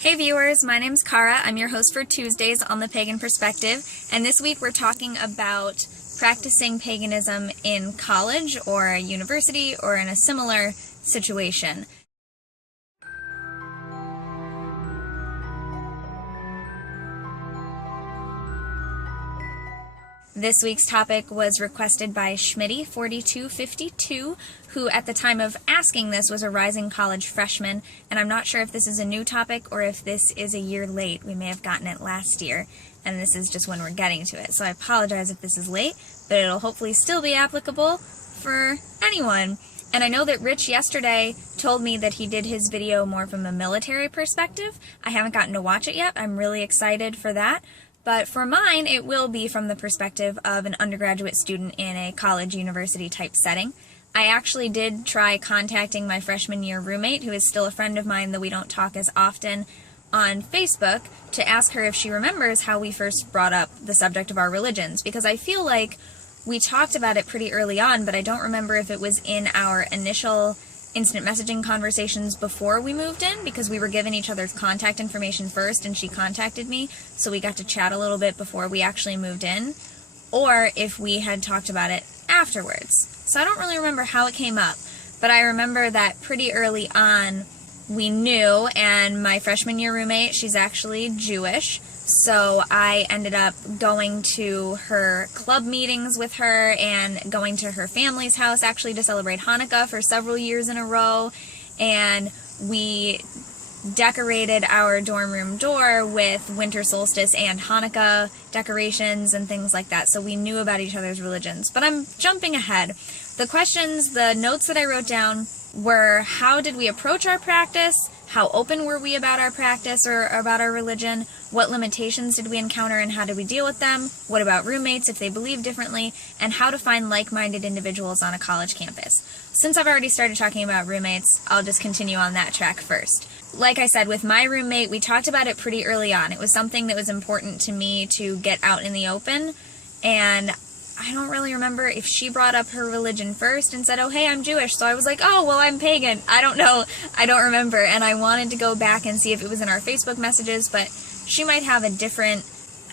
Hey viewers, my name's Kara. I'm your host for Tuesdays on the Pagan Perspective, and this week we're talking about practicing paganism in college or a university or in a similar situation. This week's topic was requested by Schmitty4252, who at the time of asking this was a rising college freshman, and I'm not sure if this is a new topic or if this is a year late. We may have gotten it last year, and this is just when we're getting to it. So I apologize if this is late, but it'll hopefully still be applicable for anyone. And I know that Rich yesterday told me that he did his video more from a military perspective. I haven't gotten to watch it yet. I'm really excited for that. But for mine, it will be from the perspective of an undergraduate student in a college university type setting. I actually did try contacting my freshman year roommate, who is still a friend of mine, though we don't talk as often, on Facebook, to ask her if she remembers how we first brought up the subject of our religions, because I feel like we talked about it pretty early on, but I don't remember if it was in our initial instant messaging conversations before we moved in, because we were given each other's contact information first and she contacted me, so we got to chat a little bit before we actually moved in, or if we had talked about it afterwards. So I don't really remember how it came up, but I remember that pretty early on we knew, and my freshman year roommate, she's actually Jewish, so I ended up going to her club meetings with her and going to her family's house actually to celebrate Hanukkah for several years in a row, and we decorated our dorm room door with winter solstice and Hanukkah decorations and things like that, so we knew about each other's religions. But I'm jumping ahead. The notes that I wrote down were: how did we approach our practice? How open were we about our practice or about our religion? What limitations did we encounter and how did we deal with them? What about roommates if they believe differently? And how to find like-minded individuals on a college campus. Since I've already started talking about roommates, I'll just continue on that track first. Like I said, with my roommate, we talked about it pretty early on. It was something that was important to me to get out in the open, and I don't really remember if she brought up her religion first and said, oh, hey, I'm Jewish. So I was like, oh, well, I'm pagan. I don't know. I don't remember. And I wanted to go back and see if it was in our Facebook messages, but she might have a different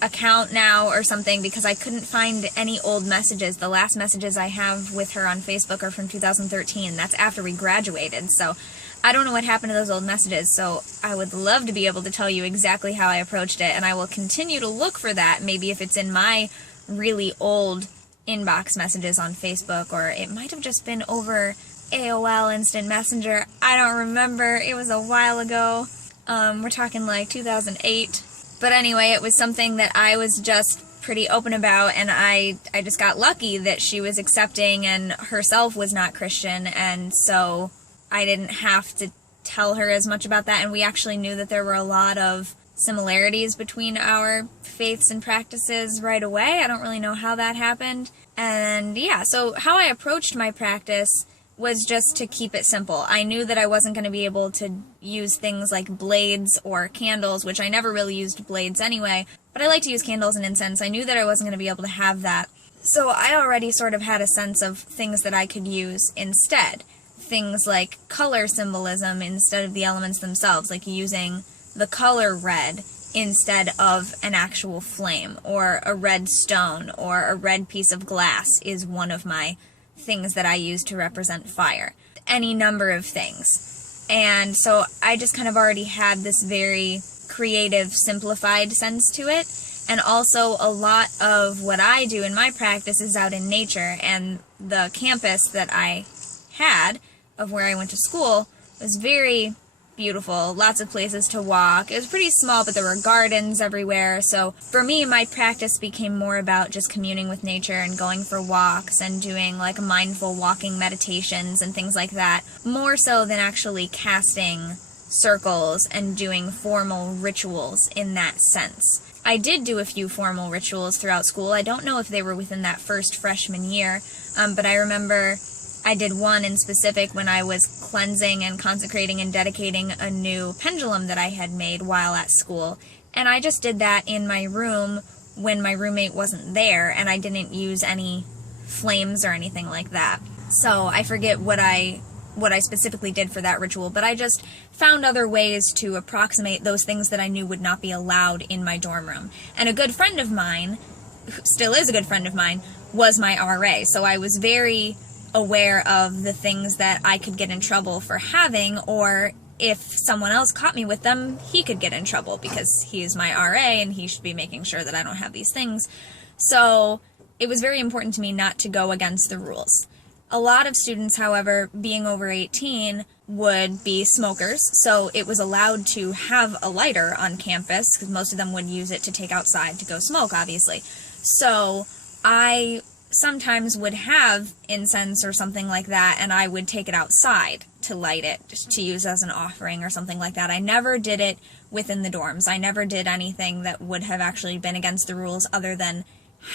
account now or something, because I couldn't find any old messages. The last messages I have with her on Facebook are from 2013. That's after we graduated. So I don't know what happened to those old messages. So I would love to be able to tell you exactly how I approached it, and I will continue to look for that. Maybe if it's in my really old inbox messages on Facebook, or it might have just been over AOL Instant Messenger. I don't remember. It was a while ago. We're talking like 2008. But anyway, it was something that I was just pretty open about, and I just got lucky that she was accepting and herself was not Christian, and so I didn't have to tell her as much about that, and we actually knew that there were a lot of similarities between our faiths and practices right away. I don't really know how that happened. And yeah, so how I approached my practice was just to keep it simple. I knew that I wasn't going to be able to use things like blades or candles, which I never really used blades anyway, but I like to use candles and incense. I knew that I wasn't going to be able to have that. So I already sort of had a sense of things that I could use instead. Things like color symbolism instead of the elements themselves, like using the color red instead of an actual flame, or a red stone, or a red piece of glass is one of my things that I use to represent fire. Any number of things. And so I just kind of already had this very creative, simplified sense to it. And also a lot of what I do in my practice is out in nature, and the campus that I had of where I went to school was very beautiful, lots of places to walk. It was pretty small, but there were gardens everywhere. So for me, my practice became more about just communing with nature and going for walks and doing like mindful walking meditations and things like that, more so than actually casting circles and doing formal rituals in that sense. I did do a few formal rituals throughout school. I don't know if they were within that first freshman year, but I remember I did one in specific when I was cleansing and consecrating and dedicating a new pendulum that I had made while at school. And I just did that in my room when my roommate wasn't there, and I didn't use any flames or anything like that. So I forget what I what I specifically did for that ritual, but I just found other ways to approximate those things that I knew would not be allowed in my dorm room. And a good friend of mine, who still is a good friend of mine, was my RA, so I was very aware of the things that I could get in trouble for having, or if someone else caught me with them, he could get in trouble because he is my RA and he should be making sure that I don't have these things. So it was very important to me not to go against the rules. A lot of students, however, being over 18, would be smokers, so it was allowed to have a lighter on campus, because most of them would use it to take outside to go smoke, obviously. So I sometimes would have incense or something like that, and I would take it outside to light it, just to use as an offering or something like that. I never did it within the dorms. I never did anything that would have actually been against the rules other than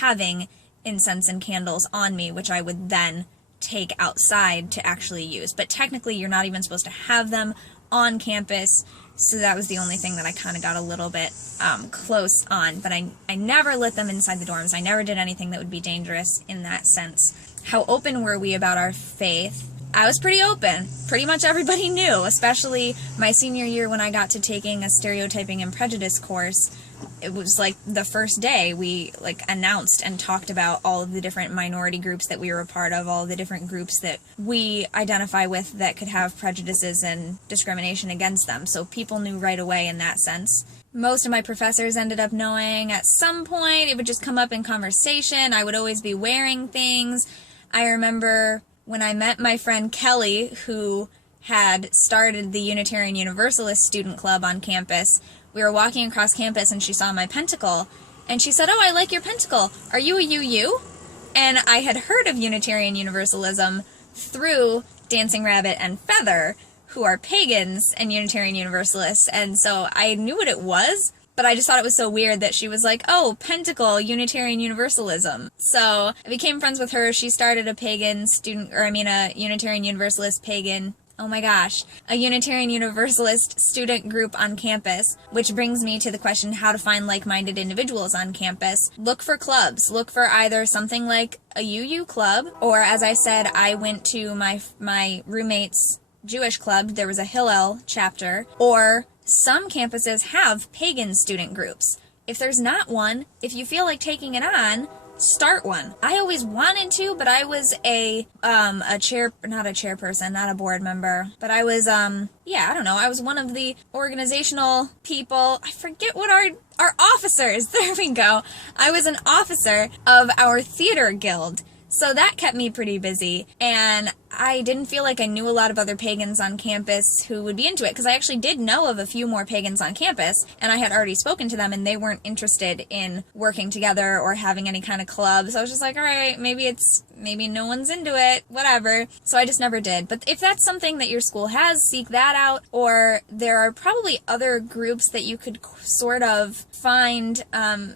having incense and candles on me, which I would then take outside to actually use. But technically, you're not even supposed to have them on campus, so that was the only thing that I kind of got a little bit close on. But I never lit them inside the dorms. I never did anything that would be dangerous in that sense. How open were we about our faith? I was pretty open. Pretty much everybody knew, especially my senior year when I got to taking a stereotyping and prejudice course. It was like the first day we announced and talked about all of the different minority groups that we were a part of, all of the different groups that we identify with that could have prejudices and discrimination against them. So people knew right away in that sense. Most of my professors ended up knowing at some point. It would just come up in conversation. I would always be wearing things. I remember when I met my friend Kelly, who had started the Unitarian Universalist Student Club on campus. We were walking across campus and she saw my pentacle, and she said, "Oh, I like your pentacle. Are you a UU?" And I had heard of Unitarian Universalism through Dancing Rabbit and Feather, who are pagans and Unitarian Universalists, and so I knew what it was, but I just thought it was so weird that she was like, "Oh, pentacle, Unitarian Universalism." So I became friends with her. She started a a Unitarian Universalist pagan, a Unitarian Universalist student group on campus, which brings me to the question how to find like-minded individuals on campus. Look for clubs. Look for either something like a UU club, or as I said, I went to my roommate's Jewish club. There was a Hillel chapter, or some campuses have pagan student groups. If there's not one, if you feel like taking it on, start one. I always wanted to, but I was not a chairperson, not a board member, but I was, I was one of the organizational people. I forget what our officers, there we go. I was an officer of our theater guild. So that kept me pretty busy, and I didn't feel like I knew a lot of other pagans on campus who would be into it, because I actually did know of a few more pagans on campus, and I had already spoken to them, and they weren't interested in working together or having any kind of club. So I was just like, all right, maybe no one's into it, whatever. So I just never did. But if that's something that your school has, seek that out, or there are probably other groups that you could sort of find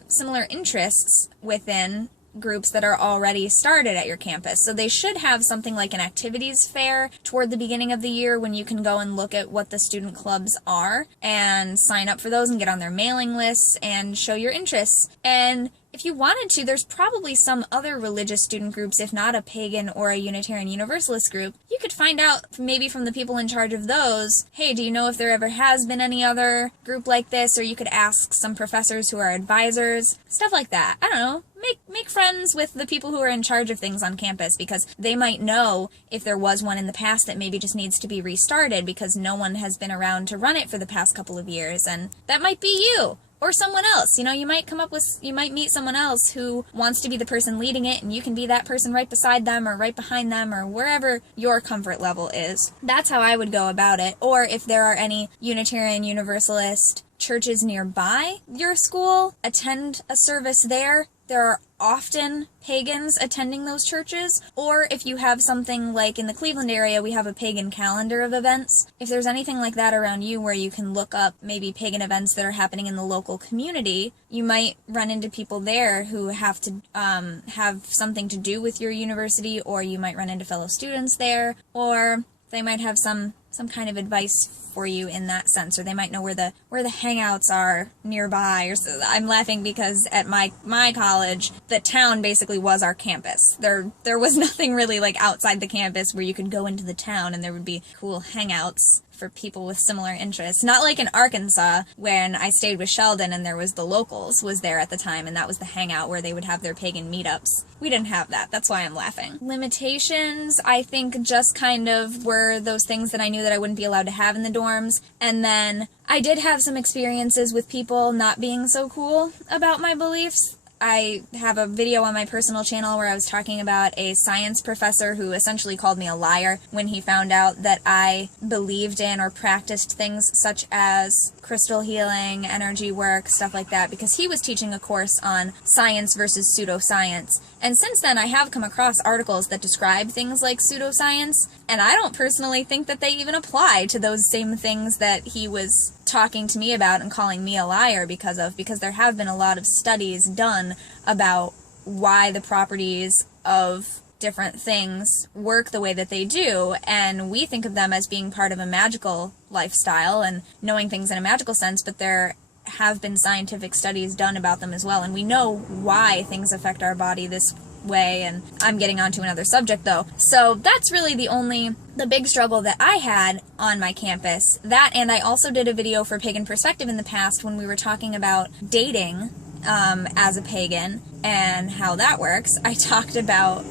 similar interests within groups that are already started at your campus. So they should have something like an activities fair toward the beginning of the year when you can go and look at what the student clubs are and sign up for those and get on their mailing lists and show your interests. And if you wanted to, there's probably some other religious student groups, if not a pagan or a Unitarian Universalist group. You could find out maybe from the people in charge of those, hey, do you know if there ever has been any other group like this? Or you could ask some professors who are advisors, stuff like that. I don't know. Make friends with the people who are in charge of things on campus, because they might know if there was one in the past that maybe just needs to be restarted because no one has been around to run it for the past couple of years, and that might be you. Or someone else. You might meet someone else who wants to be the person leading it, and you can be that person right beside them or right behind them or wherever your comfort level is. That's how I would go about it. Or if there are any Unitarian Universalist churches nearby your school, attend a service there. There are often pagans attending those churches. Or if you have something like in the Cleveland area, we have a pagan calendar of events. If there's anything like that around you where you can look up maybe pagan events that are happening in the local community, you might run into people there who have to have something to do with your university, or you might run into fellow students there, or they might have some some kind of advice for you in that sense, or they might know where the hangouts are nearby. Or so. I'm laughing because at my college, the town basically was our campus. There was nothing really like outside the campus where you could go into the town and there would be cool hangouts for people with similar interests. Not like in Arkansas, when I stayed with Sheldon and there was the locals was there at the time, and that was the hangout where they would have their pagan meetups. We didn't have that. That's why I'm laughing. Limitations, I think, just kind of were those things that I knew that I wouldn't be allowed to have in the dorms. And then I did have some experiences with people not being so cool about my beliefs. I have a video on my personal channel where I was talking about a science professor who essentially called me a liar when he found out that I believed in or practiced things such as crystal healing, energy work, stuff like that, because he was teaching a course on science versus pseudoscience. And since then, I have come across articles that describe things like pseudoscience, and I don't personally think that they even apply to those same things that he was talking to me about and calling me a liar because there have been a lot of studies done about why the properties of different things work the way that they do, and we think of them as being part of a magical lifestyle and knowing things in a magical sense, but there have been scientific studies done about them as well, and we know why things affect our body this way. And I'm getting onto another subject though. So that's really the big struggle that I had on my campus. That, and I also did a video for Pagan Perspective in the past when we were talking about dating as a pagan and how that works. I talked about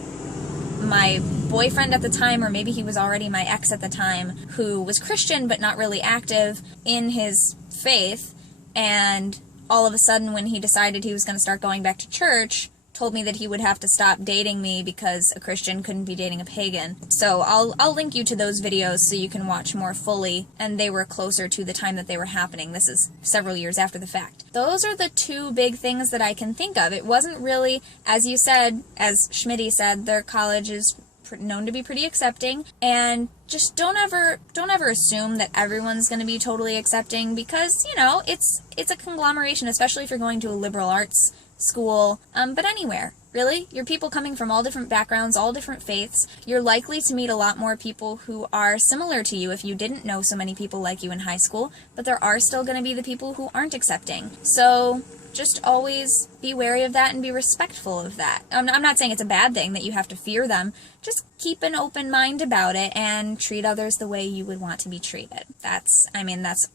my boyfriend at the time, or maybe he was already my ex at the time, who was Christian but not really active in his faith, and all of a sudden when he decided he was going to start going back to church, told me that he would have to stop dating me because a Christian couldn't be dating a pagan. So I'll link you to those videos so you can watch more fully, and they were closer to the time that they were happening. This is several years after the fact. Those are the two big things that I can think of. It wasn't really, as you said, as Schmitty said, their college is known to be pretty accepting, and just don't ever assume that everyone's going to be totally accepting, because, you know, it's a conglomeration, especially if you're going to a liberal arts school, but anywhere, really. You're people coming from all different backgrounds, all different faiths. You're likely to meet a lot more people who are similar to you if you didn't know so many people like you in high school, but there are still going to be the people who aren't accepting. So just always be wary of that and be respectful of that. I'm not saying it's a bad thing that you have to fear them. Just keep an open mind about it and treat others the way you would want to be treated. That's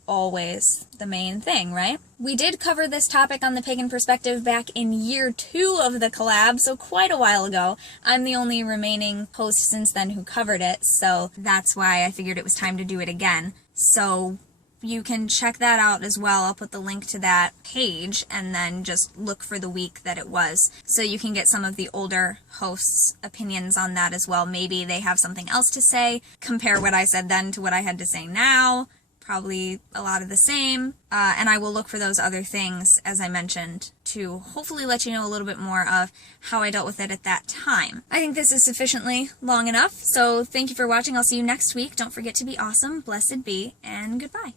always the main thing, right? We did cover this topic on the Pagan Perspective back in year 2 of the collab, so quite a while ago. I'm the only remaining host since then who covered it, so that's why I figured it was time to do it again. So you can check that out as well. I'll put the link to that page and then just look for the week that it was, so you can get some of the older hosts' opinions on that as well. Maybe they have something else to say. Compare what I said then to what I had to say now. Probably a lot of the same. And I will look for those other things, as I mentioned, to hopefully let you know a little bit more of how I dealt with it at that time. I think this is sufficiently long enough, so thank you for watching. I'll see you next week. Don't forget to be awesome, blessed be, and goodbye.